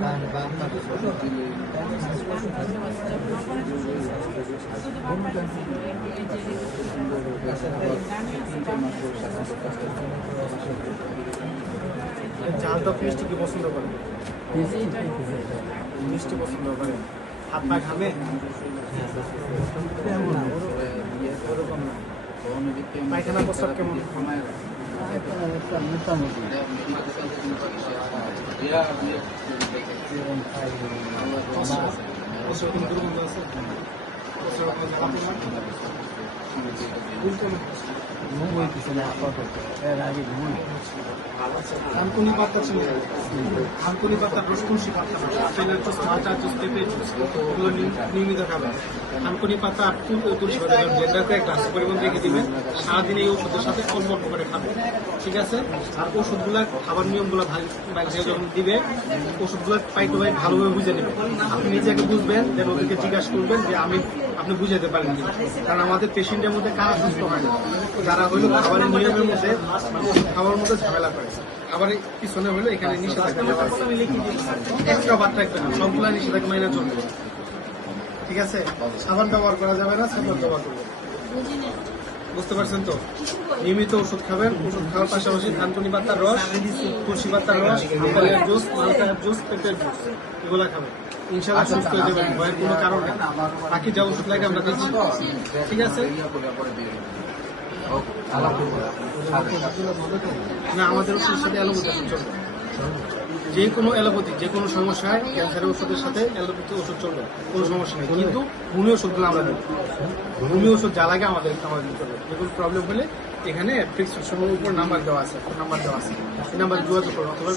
ঝাল টক মিষ্টি কি পছন্দ করে? মিষ্টি পছন্দ করে। হাত পা খাবে? পায়খানা প্রস্তাব কেমন? প্রস্রাব কোনো দুর্গন্ধ আছে প্রস্রাব কোনো জ্বালা থানকুনি পাতা ছিল। থানকুনি পাতা রস পাতা। সেলের জুস মালটার জুস পেঁপে জুস নিয়ম- নিয়মিত খাবেন থানকুনি পাতা তুল- তুলসী পাতা ব্লেন্ডার করে গ্লাস পরিমাণ রেখে দিবেন, সারাদিন এই ওষুধের সাথে অল্প অল্প করে খাবেন ঠিক আছে? আর ওষুধগুলা খাবার নিয়মগুলো বাইরে যখন দিবে ওষুধগুলো পাই টু পাই ভালোভাবে বুঝে নেবেন আপনি নিজেকে বুঝবেন, দেন ওদেরকে জিজ্ঞাসা করবেন যে আমি, আপনি বুঝাতে পারেন কিনা। কারণ আমাদের পেশেন্টের মধ্যে কারা সুস্থ হয় না? যারা হইল খাবারের নিয়মের মধ্যে মানে খাওয়ার মধ্যে ঝামেলা করে। আবার পিছনে হইল এখানে নিষেধাজ্ঞা এক্সট্রা বাদ থাকবে না সবগুলা নিষেধাজ্ঞা মাইনা চলবে। ঠিক আছে? সাবান ব্যবহার করা যাবে না সাবান ব্যবহার করবে। বুঝতে পারছেন তো? নিয়মিত ওষুধ খাবেন ওষুধ খাওয়ার পাশাপাশি ধানকুনি পাতার রস তুলসী পাতার রস আপেলের জুস মালটার জুস পেঁপের জুস এগুলা খাবেন। ইনশাল্লাহ সুস্থ হয়ে যাবেন ভয়ের কোনো কারণ নেই। বাকি যা ওষুধ লাগে আমরা দিচ্ছি। ঠিক আছে? না আমাদের ওষুধের সাথে যে কোনো অ্যালোপ্যাথি যে কোনো সমস্যায় ক্যান্সারের ওষুধের সাথে অ্যালোপ্যাথি ওষুধ চলবে কোনো সমস্যা নেই কিন্তু ভূমি ওষুধগুলো আমরা দিই ভূমি ওষুধ যা লাগে আমাদের আমাদের দিতে হবে যে কোনো প্রবলেম হলে এখানে প্রেসক্রিপশনের উপর নাম্বার দেওয়া আছে ফোন নাম্বার দেওয়া আছে এই নাম্বার যোগাযোগ করুন অথবা